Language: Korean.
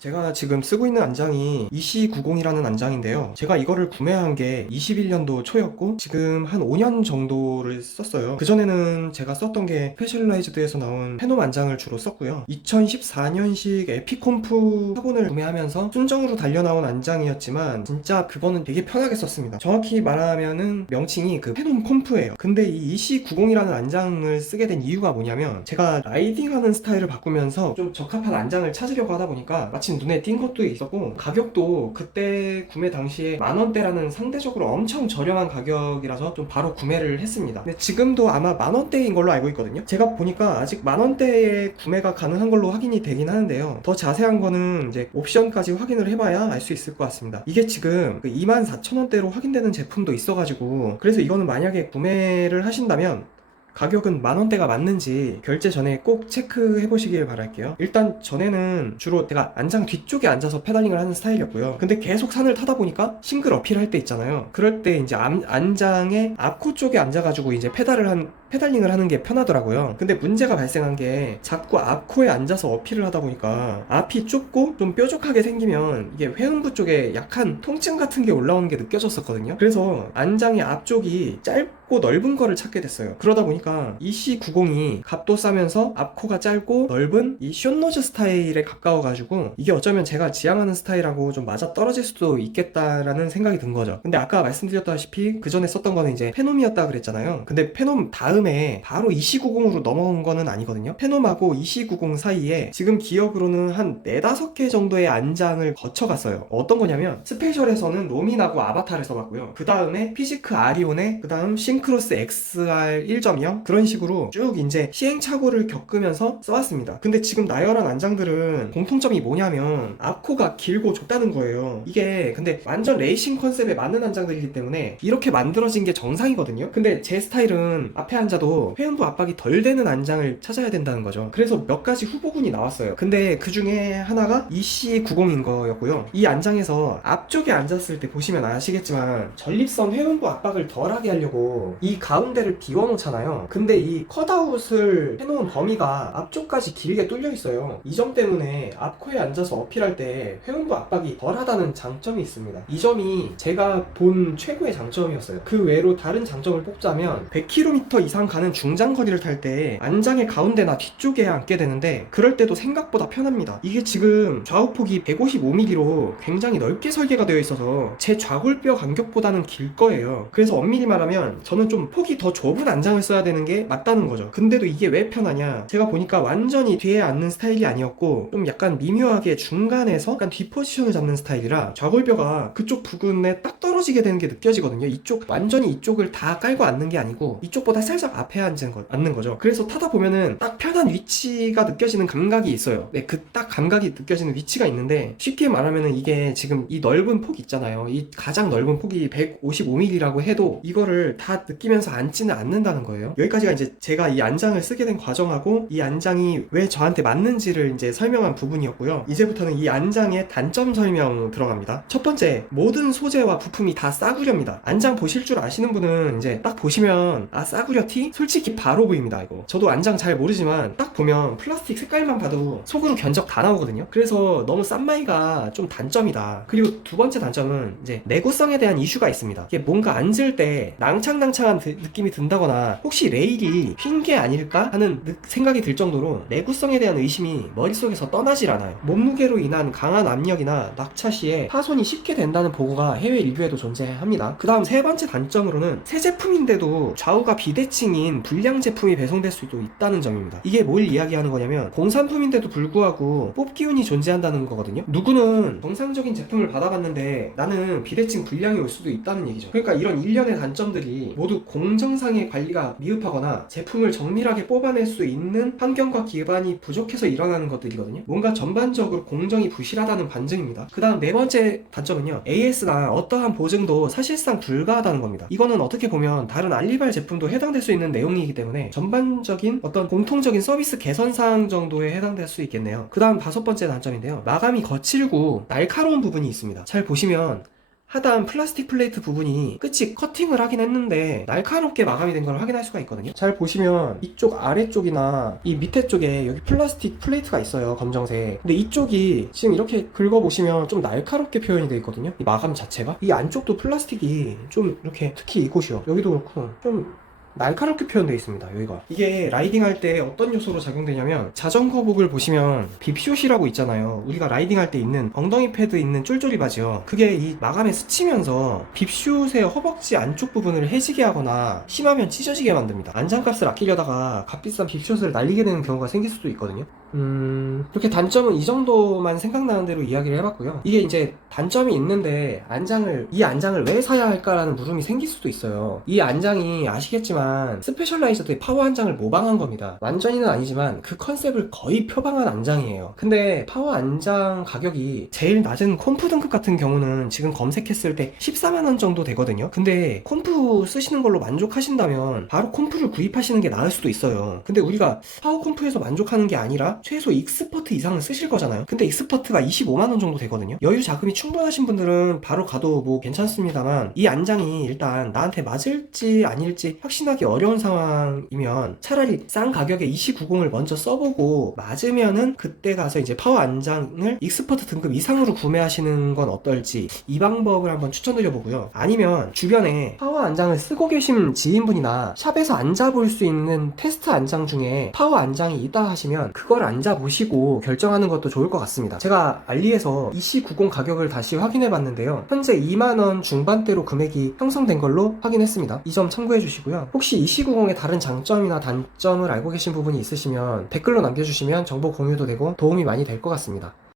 제가 지금 쓰고 있는 안장이 EC90이라는 안장인데요. 제가 이거를 구매한 게 21년도 초였고 지금 한 5년 정도를 썼어요. 그전에는 제가 썼던 게 스페셜라이즈드에서 나온 페놈 안장을 주로 썼고요. 2014년식 에피콤프 화분을 구매하면서 순정으로 달려나온 안장이었지만 진짜 그거는 되게 편하게 썼습니다. 정확히 말하면은 명칭이 그 페놈 콤프예요. 근데 이 EC90이라는 안장을 쓰게 된 이유가 뭐냐면 제가 라이딩하는 스타일을 바꾸면서 좀 적합한 안장을 찾으려고 하다 보니까 마침 눈에 띈 것도 있었고 가격도 그때 구매 당시에 만원대라는 상대적으로 엄청 저렴한 가격이라서 좀 바로 구매를 했습니다. 근데 지금도 아마 만원대인 걸로 알고 있거든요. 제가 보니까 아직 만원대에 구매가 가능한 걸로 확인이 되긴 하는데요. 더 자세한 거는 이제 옵션까지 확인을 해봐야 알 수 있을 것 같습니다. 이게 지금 24,000원대로 확인되는 제품도 있어가지고 그래서 이거는 만약에 구매를 하신다면 가격은 만원대가 맞는지 결제 전에 꼭 체크해 보시길 바랄게요. 일단 전에는 주로 제가 안장 뒤쪽에 앉아서 페달링을 하는 스타일이었고요. 근데 계속 산을 타다 보니까 싱글 어필 할 때 있잖아요. 그럴 때 이제 안장의 앞코 쪽에 앉아가지고 이제 페달링을 하는 게 편하더라고요. 근데 문제가 발생한 게 자꾸 앞코에 앉아서 어필을 하다 보니까 앞이 좁고 좀 뾰족하게 생기면 이게 회음부 쪽에 약간 통증 같은 게 올라오는 게 느껴졌었거든요. 그래서 안장의 앞쪽이 짧고 넓은 거를 찾게 됐어요. 그러다 보니까 EC90이 값도 싸면서 앞코가 짧고 넓은 이 숏노즈 스타일에 가까워가지고 이게 어쩌면 제가 지향하는 스타일하고 좀 맞아 떨어질 수도 있겠다라는 생각이 든 거죠. 근데 아까 말씀드렸다시피 그 전에 썼던 거는 이제 페놈이었다 그랬잖아요. 근데 페놈 다음에 바로 EC90으로 넘어온 거는 아니거든요. 페놈하고 EC90 사이에 지금 기억으로는 한 4-5개 정도의 안장을 거쳐갔어요. 어떤 거냐면 스페셜에서는 로민하고 아바타를 써봤고요. 그 다음에 피지크 아리온에 그 다음 싱크로스 XR 1.0 그런 식으로 쭉 이제 시행착오를 겪으면서 써왔습니다. 근데 지금 나열한 안장들은 공통점이 뭐냐면 앞코가 길고 좁다는 거예요. 이게 근데 완전 레이싱 컨셉에 맞는 안장들이기 때문에 이렇게 만들어진 게 정상이거든요. 근데 제 스타일은 앞에 앉아도 회음부 압박이 덜 되는 안장을 찾아야 된다는 거죠. 그래서 몇 가지 후보군이 나왔어요. 근데 그 중에 하나가 EC90인 거였고요. 이 안장에서 앞쪽에 앉았을 때 보시면 아시겠지만 전립선 회음부 압박을 덜하게 하려고 이 가운데를 비워놓잖아요. 근데 이 컷아웃을 해놓은 범위가 앞쪽까지 길게 뚫려 있어요. 이 점 때문에 앞코에 앉아서 어필할 때 회음부 압박이 덜하다는 장점이 있습니다. 이 점이 제가 본 최고의 장점이었어요. 그 외로 다른 장점을 뽑자면 100km 이상 가는 중장거리를 탈 때 안장의 가운데나 뒤쪽에 앉게 되는데 그럴 때도 생각보다 편합니다. 이게 지금 좌우폭이 155mm로 굉장히 넓게 설계가 되어 있어서 제 좌골뼈 간격보다는 길 거예요. 그래서 엄밀히 말하면 저는 좀 폭이 더 좁은 안장을 써야 되는 게 맞다는 거죠. 근데도 이게 왜 편하냐, 제가 보니까 완전히 뒤에 앉는 스타일이 아니었고 좀 약간 미묘하게 중간에서 약간 뒷 포지션을 잡는 스타일이라 좌골뼈가 그쪽 부근에 딱 떨어지게 되는 게 느껴지거든요. 완전히 이쪽을 다 깔고 앉는 게 아니고 이쪽보다 살짝 앞에 앉는 거죠. 그래서 타다 보면은 딱 편한 위치가 느껴지는 감각이 있어요. 네, 그 딱 감각이 느껴지는 위치가 있는데 쉽게 말하면은 이게 지금 이 넓은 폭 있잖아요. 이 가장 넓은 폭이 155mm라고 해도 이거를 다 느끼면서 앉지는 않는다는 거예요. 여기까지가 이제 제가 이 안장을 쓰게 된 과정하고 이 안장이 왜 저한테 맞는지를 이제 설명한 부분이었고요. 이제부터는 이 안장의 단점 설명 들어갑니다. 첫 번째, 모든 소재와 부품이 다 싸구려입니다. 안장 보실 줄 아시는 분은 이제 딱 보시면 아, 싸구려 티? 솔직히 바로 보입니다. 이거 저도 안장 잘 모르지만 딱 보면 플라스틱 색깔만 봐도 속으로 견적 다 나오거든요. 그래서 너무 싼 마이가 좀 단점이다. 그리고 두 번째 단점은 이제 내구성에 대한 이슈가 있습니다. 이게 뭔가 앉을 때 낭창낭창한 느낌이 든다거나 혹시 레일이 휜 게 아닐까 하는 생각이 들 정도로 내구성에 대한 의심이 머릿속에서 떠나질 않아요. 몸무게로 인한 강한 압력이나 낙차 시에 파손이 쉽게 된다는 보고가 해외 리뷰에도 존재합니다. 그 다음 세 번째 단점으로는 새 제품인데도 좌우가 비대칭인 불량 제품이 배송될 수도 있다는 점입니다. 이게 뭘 이야기하는 거냐면 공산품인데도 불구하고 뽑기운이 존재한다는 거거든요. 누구는 정상적인 제품을 받아봤는데 나는 비대칭 불량이 올 수도 있다는 얘기죠. 그러니까 이런 일련의 단점들이 모두 공정상의 관리가 미흡하거나 제품을 정밀하게 뽑아낼 수 있는 환경과 기반이 부족해서 일어나는 것들이거든요. 뭔가 전반적으로 공정이 부실하다는 반증입니다. 그 다음 네 번째 단점은요, AS나 어떠한 보증도 사실상 불가하다는 겁니다. 이거는 어떻게 보면 다른 알리발 제품도 해당될 수 있는 내용이기 때문에 전반적인 어떤 공통적인 서비스 개선사항 정도에 해당될 수 있겠네요. 그 다음 다섯 번째 단점인데요, 마감이 거칠고 날카로운 부분이 있습니다. 잘 보시면 하단 플라스틱 플레이트 부분이 끝이 커팅을 하긴 했는데 날카롭게 마감이 된 걸 확인할 수가 있거든요. 잘 보시면 이쪽 아래쪽이나 이 밑에 쪽에 여기 플라스틱 플레이트가 있어요, 검정색. 근데 이쪽이 지금 이렇게 긁어보시면 좀 날카롭게 표현이 되어 있거든요, 이 마감 자체가. 이 안쪽도 플라스틱이 좀 이렇게, 특히 이곳이요, 여기도 그렇고 좀 날카롭게 표현되어 있습니다. 여기가 이게 라이딩 할 때 어떤 요소로 작용되냐면, 자전거복을 보시면 빕숏이라고 있잖아요. 우리가 라이딩 할 때 입는 엉덩이 패드 있는 쫄쫄이 바지요. 그게 이 마감에 스치면서 빕숏의 허벅지 안쪽 부분을 해지게 하거나 심하면 찢어지게 만듭니다. 안장값을 아끼려다가 값비싼 빕숏을 날리게 되는 경우가 생길 수도 있거든요. 이렇게 단점은 이 정도만 생각나는 대로 이야기를 해봤고요. 이게 이제 단점이 있는데 이 안장을 왜 사야 할까라는 물음이 생길 수도 있어요. 이 안장이 아시겠지만 스페셜라이저드의 파워 안장을 모방한 겁니다. 완전히는 아니지만 그 컨셉을 거의 표방한 안장이에요. 근데 파워 안장 가격이 제일 낮은 콤프 등급 같은 경우는 지금 검색했을 때 14만원 정도 되거든요. 근데 콤프 쓰시는 걸로 만족하신다면 바로 콤프를 구입하시는 게 나을 수도 있어요. 근데 우리가 파워 콤프에서 만족하는 게 아니라 최소 익스퍼트 이상은 쓰실 거잖아요. 근데 익스퍼트가 25만원 정도 되거든요. 여유 자금이 충분하신 분들은 바로 가도 뭐 괜찮습니다만, 이 안장이 일단 나한테 맞을지 아닐지 확신하기 어려운 상황이면 차라리 싼 가격에 EC90을 먼저 써보고 맞으면은 그때 가서 이제 파워 안장을 익스퍼트 등급 이상으로 구매하시는 건 어떨지, 이 방법을 한번 추천드려보고요. 아니면 주변에 파워 안장을 쓰고 계신 지인분이나 샵에서 앉아볼 수 있는 테스트 안장 중에 파워 안장이 있다 하시면 그걸 앉아보시고 결정하는 것도 좋을 것 같습니다. 제가 알리에서 EC90 가격을 다시 확인해 봤는데요, 현재 2만원 중반대로 금액이 형성된 걸로 확인했습니다. 이 점 참고해 주시고요. 혹시 EC90의 다른 장점이나 단점을 알고 계신 부분이 있으시면 댓글로 남겨주시면 정보 공유도 되고 도움이 많이 될 것 같습니다.